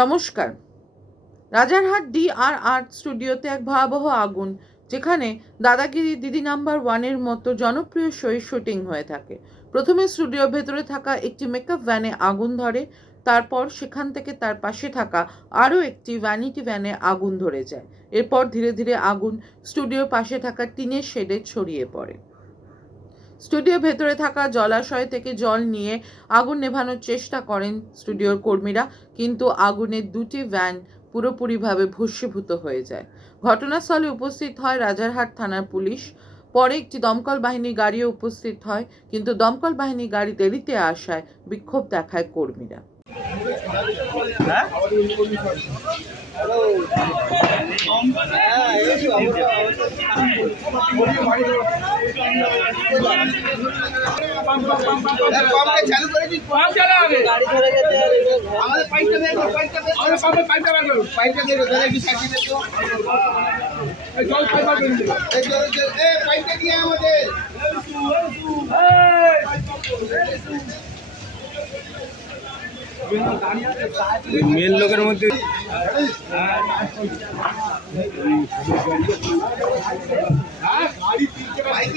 নমস্কার। Rajarhat DR art স্টুডিওতে এক ভয়াবহ আগুন, যেখানে দাদাগিরি দিদি নাম্বার ওয়ানের মতো জনপ্রিয় শোয়ের শুটিং হয়ে থাকে। প্রথমে স্টুডিওর ভেতরে থাকা একটি মেকআপ ভ্যানে আগুন ধরে, তারপর সেখান থেকে তার পাশে থাকা আরও একটি ভ্যানিটি ভ্যানে আগুন ধরে যায়। এরপর ধীরে ধীরে আগুন স্টুডিওর পাশে থাকা টিনের শেডে ছড়িয়ে পড়ে। স্টুডিওর ভেতরে থাকা জলাশয় থেকে জল নিয়ে আগুন নেভানোর চেষ্টা করেন স্টুডিওর কর্মীরা, কিন্তু আগুনের দুটি ভ্যান পুরোপুরিভাবে ভস্মীভূত হয়ে যায়। ঘটনাস্থলে উপস্থিত হয় রাজারহাট থানার পুলিশ। পরে একটি দমকল বাহিনীর গাড়িও উপস্থিত হয়, কিন্তু দমকল বাহিনীর গাড়ি দেরিতে আসায় বিক্ষোভ দেখায় কর্মীরা। মেন লোকের মধ্যে পাইপ